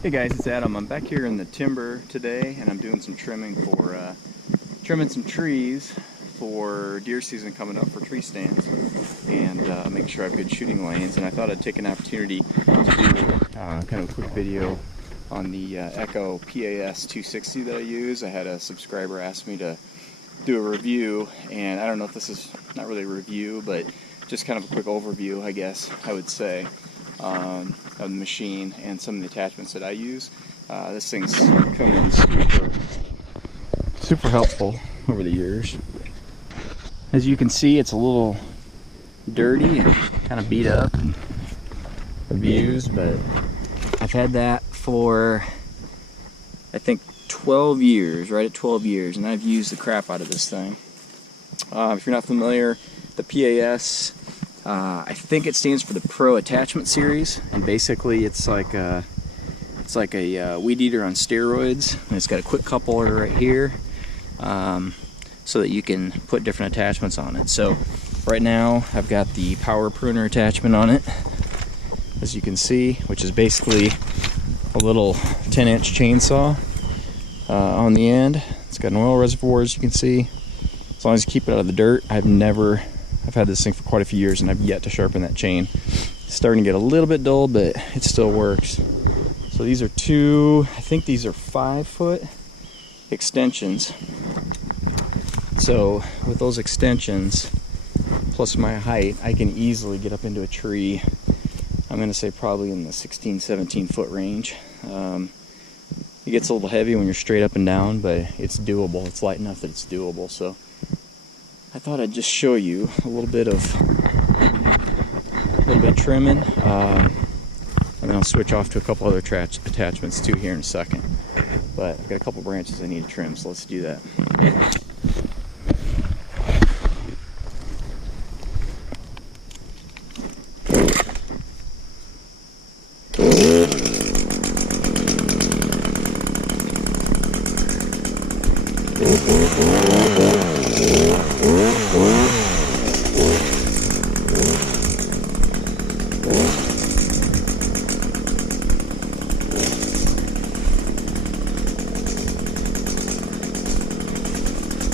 Hey guys, it's Adam. I'm back here in the timber today, and I'm doing some trimming for trimming some trees for deer season coming up for tree stands, and make sure I have good shooting lanes. And I thought I'd take an opportunity to do kind of a quick video on the Echo PAS 260 that I use. I had a subscriber ask me to do a review, and I don't know if this is not really a review, but just kind of a quick overview, I guess I would say, of the machine and some of the attachments that I use. This thing's come in super helpful over the years. As you can see, it's a little dirty and kind of beat up and abused, but I've had that for I think 12 years, right at 12 years, and I've used the crap out of this thing. If you're not familiar, the PAS, I think it stands for the Pro Attachment Series, and basically it's like a weed eater on steroids, and it's got a quick coupler right here, so that you can put different attachments on it. So right now I've got the power pruner attachment on it, as you can see, which is basically a little 10-inch chainsaw on the end. It's got an oil reservoir, as you can see. As long as you keep it out of the dirt. I've had this thing for quite a few years, and I've yet to sharpen that chain. It's starting to get a little bit dull, but it still works. So these are I think these are 5-foot extensions. So with those extensions, plus my height, I can easily get up into a tree. I'm going to say probably in the 16-17 foot range. It gets a little heavy when you're straight up and down, but it's doable. It's light enough that it's doable. So I thought I'd just show you a little bit of trimming, and then I'll switch off to a couple other attachments too here in a second. But I've got a couple branches I need to trim, so let's do that.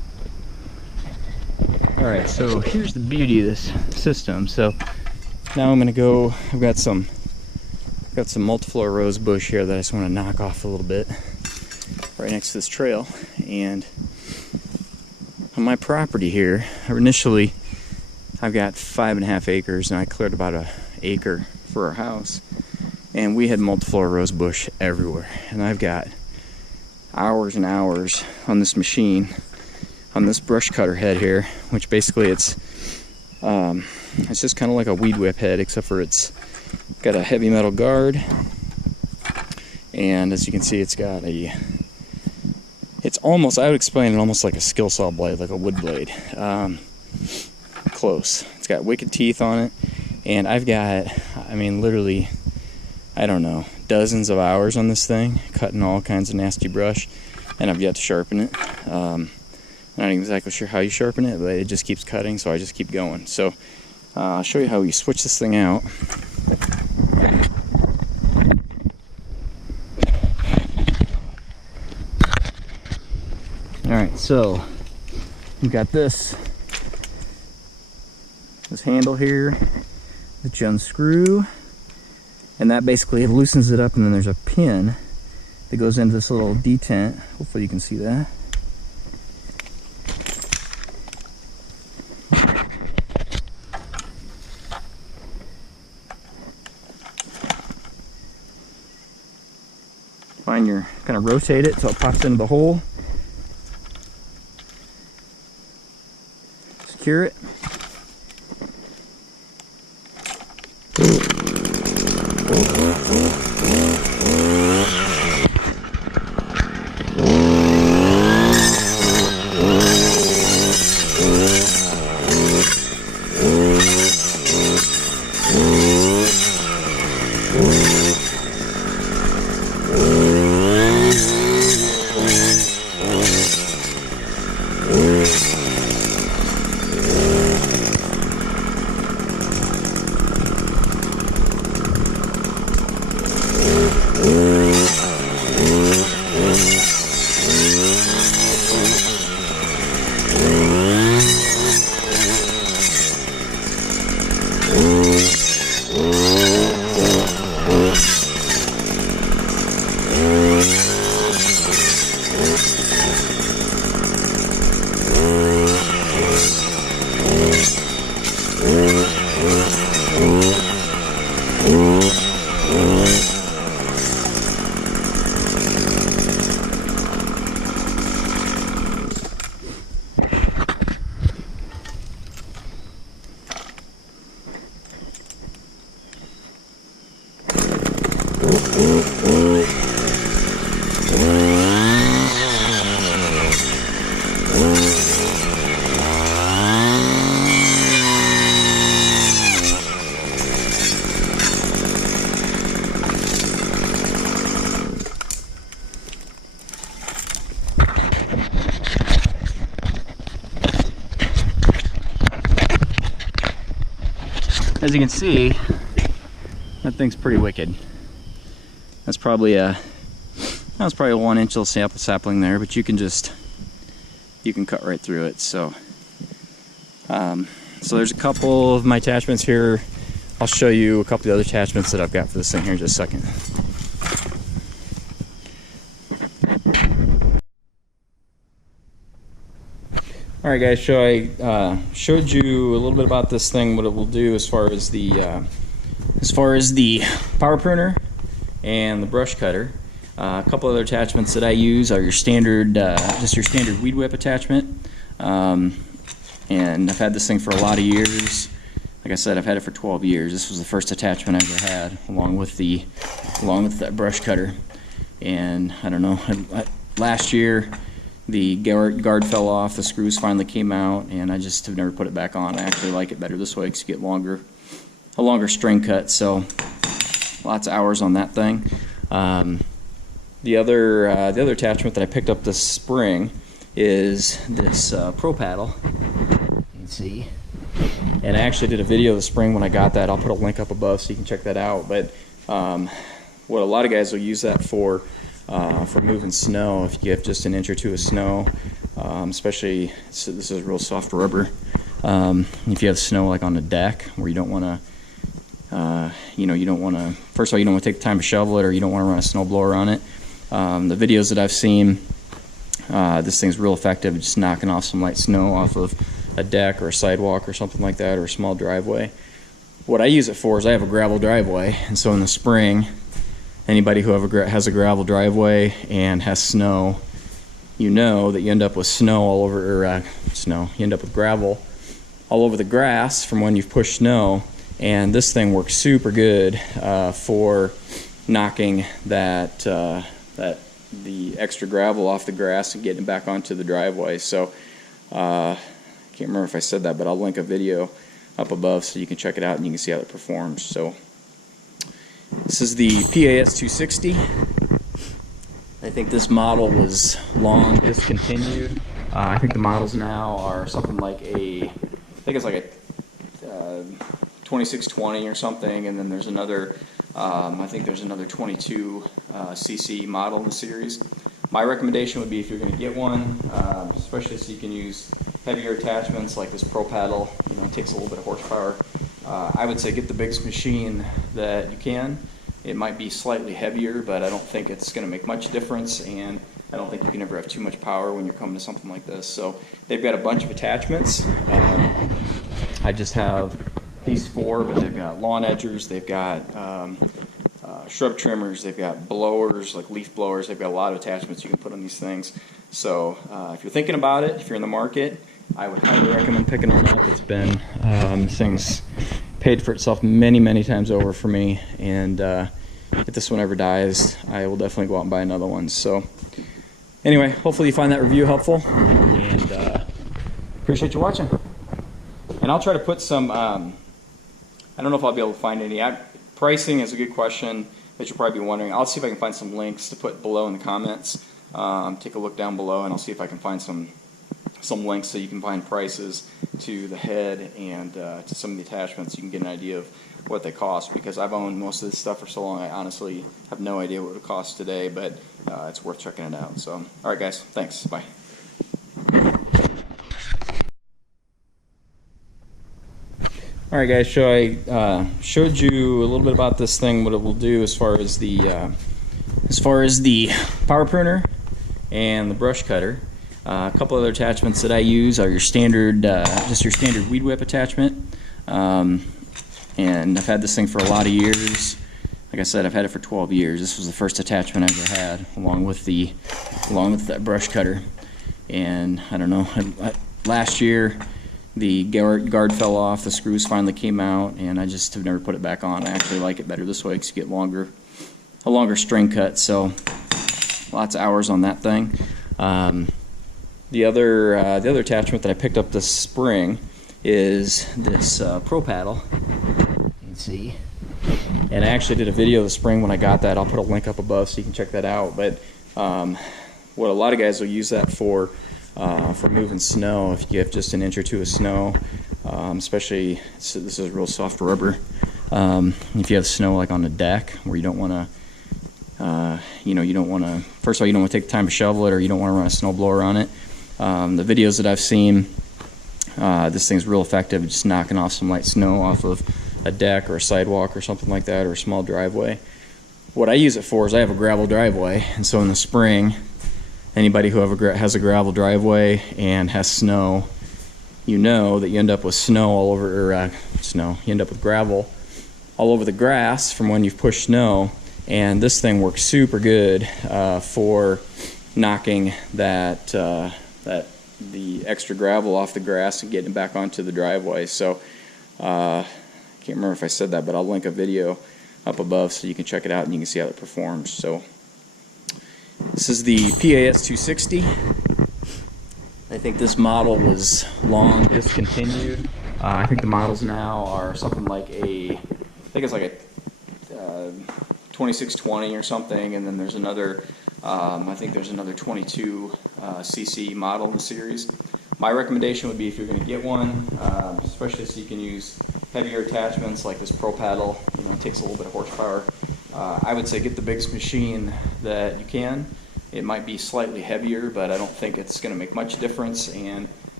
Alright, so here's the beauty of this system. So now I'm gonna go, I've got some multiflora rose bush here that I just want to knock off a little bit right next to this trail. And on my property here, initially I've got 5.5 acres, and I cleared about an acre for our house, and we had multiflora rose bush everywhere. And I've got hours and hours on this machine, on this brush cutter head here, which basically it's just kind of like a weed whip head, except for it's got a heavy metal guard, and as you can see, it's got it's almost, I would explain it almost like a skill saw blade, like a wood blade. Close. It's got wicked teeth on it, and I've got, I mean, literally, I don't know, dozens of hours on this thing, cutting all kinds of nasty brush, and I've yet to sharpen it. I'm not exactly sure how you sharpen it, but it just keeps cutting, so I just keep going. So I'll show you how you switch this thing out. Alright, so we've got this handle here that you unscrew, and that basically loosens it up, and then there's a pin that goes into this little detent. Hopefully you can see that. Find your, kind of rotate it till it pops into the hole. Secure it. As you can see, that thing's pretty wicked. That's probably a 1 inch little sapling there, but you can cut right through it. So there's a couple of my attachments here. I'll show you a couple of the other attachments that I've got for this thing here in just a second. Alright guys, so I showed you a little bit about this thing, what it will do as far as the power pruner and the brush cutter. A couple other attachments that I use are your standard, just your standard weed whip attachment. And I've had this thing for a lot of years. Like I said, I've had it for 12 years. This was the first attachment I ever had, along with that brush cutter. And I don't know, last year the guard fell off, the screws finally came out, and I just have never put it back on. I actually like it better this way because you get a longer string cut. So lots of hours on that thing. The other attachment that I picked up this spring is this Pro Paddle. You can see, and I actually did a video of the spring when I got that. I'll put a link up above so you can check that out. But what a lot of guys will use that for moving snow. If you have just an inch or two of snow, especially this is real soft rubber. If you have snow like on the deck where you don't want to, you don't want to, first of all, you don't want to take the time to shovel it, or you don't want to run a snowblower on it. The videos that I've seen, this thing's real effective at just knocking off some light snow off of a deck or a sidewalk or something like that, or a small driveway. What I use it for is I have a gravel driveway, and so in the spring, anybody who has a gravel driveway and has snow, you know that you end up with snow all over, or you end up with gravel all over the grass from when you've pushed snow. And this thing works super good for knocking the extra gravel off the grass and getting it back onto the driveway. So I can't remember if I said that, but I'll link a video up above so you can check it out and you can see how it performs. So this is the PAS 260. I think this model was long discontinued. I think the models now are something like I think it's like a 2620 or something, and then there's another, I think there's another 22 cc model in the series. My recommendation would be, if you're going to get one, especially so you can use heavier attachments like this Pro Paddle, it takes a little bit of horsepower. I would say get the biggest machine that you can. It might be slightly heavier, but I don't think it's going to make much difference, and I don't think you can ever have too much power when you're coming to something like this. So they've got a bunch of attachments. I just have these four, but they've got lawn edgers, they've got shrub trimmers, they've got blowers, like leaf blowers. They've got a lot of attachments you can put on these things. So if you're thinking about it, if you're in the market, I would highly recommend picking one up. It's been, this thing's paid for itself many, many times over for me, and if this one ever dies, I will definitely go out and buy another one. So anyway, hopefully you find that review helpful, and appreciate you watching. And I'll try to put some, I don't know if I'll be able to find any. Pricing is a good question that you'll probably be wondering. I'll see if I can find some links to put below in the comments. Take a look down below, and I'll see if I can find some links so you can find prices to the head and to some of the attachments. You can get an idea of what they cost, because I've owned most of this stuff for so long, I honestly have no idea what it would cost today, but it's worth checking it out. So, all right guys, thanks, bye. All right guys, so I showed you a little bit about this thing, what it will do as far as the power pruner and the brush cutter. A couple other attachments that I use are your standard, just your standard weed whip attachment. And I've had this thing for a lot of years. Like I said, I've had it for 12 years. This was the first attachment I ever had, along with that brush cutter. And I don't know, last year the guard fell off, the screws finally came out, and I just have never put it back on. I actually like it better this way because you get a longer string cut. So lots of hours on that thing. The other attachment that I picked up this spring is this Pro Paddle. You can see. And I actually did a video this spring when I got that. I'll put a link up above so you can check that out. But what a lot of guys will use that for moving snow, if you have just an inch or two of snow, especially, this is real soft rubber. If you have snow like on the deck where you don't want to, you don't want to, first of all, you don't want to take the time to shovel it, or you don't want to run a snowblower on it. The videos that I've seen, this thing's real effective at just knocking off some light snow off of a deck or a sidewalk or something like that, or a small driveway. What I use it for is I have a gravel driveway, and so in the spring, anybody who has a gravel driveway and has snow, you know that you end up with snow all over, or you end up with gravel all over the grass from when you've pushed snow. And this thing works super good for knocking the extra gravel off the grass and getting it back onto the driveway. So I can't remember if I said that, but I'll link a video up above so you can check it out and you can see how it performs. So this is the PAS 260. I think this model was long discontinued. I think the models now are something like I think it's like a 2620 or something, and then there's another, I think there's another 22 cc model in the series. My recommendation would be, if you're going to get one, especially so you can use heavier attachments like this Pro Paddle, it takes a little bit of horsepower. I would say get the biggest machine that you can. It might be slightly heavier, but I don't think it's going to make much difference, and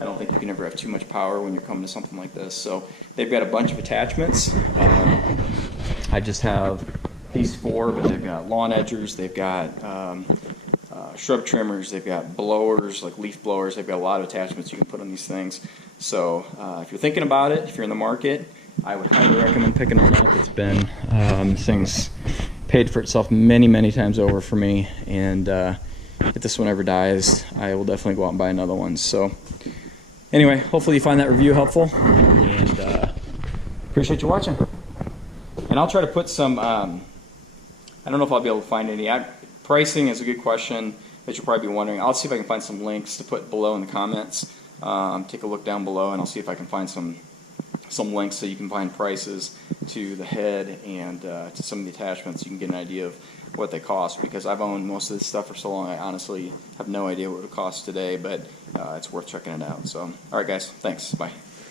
I don't think you can ever have too much power when you're coming to something like this. So they've got a bunch of attachments. I just have these 4, but they've got lawn edgers, they've got shrub trimmers, they've got blowers, like leaf blowers. They've got a lot of attachments you can put on these things. So if you're thinking about it, if you're in the market, I would highly recommend picking one up. It's been, this thing's paid for itself many, many times over for me, and if this one ever dies, I will definitely go out and buy another one. So anyway, hopefully you find that review helpful, and appreciate you watching. And I'll try to put some, I don't know if I'll be able to find any. Pricing is a good question that you'll probably be wondering. I'll see if I can find some links to put below in the comments. Take a look down below, and I'll see if I can find some links so you can find prices to the head and to some of the attachments. You can get an idea of what they cost, because I've owned most of this stuff for so long I honestly have no idea what it would cost today, but it's worth checking it out. So, alright guys, thanks, bye.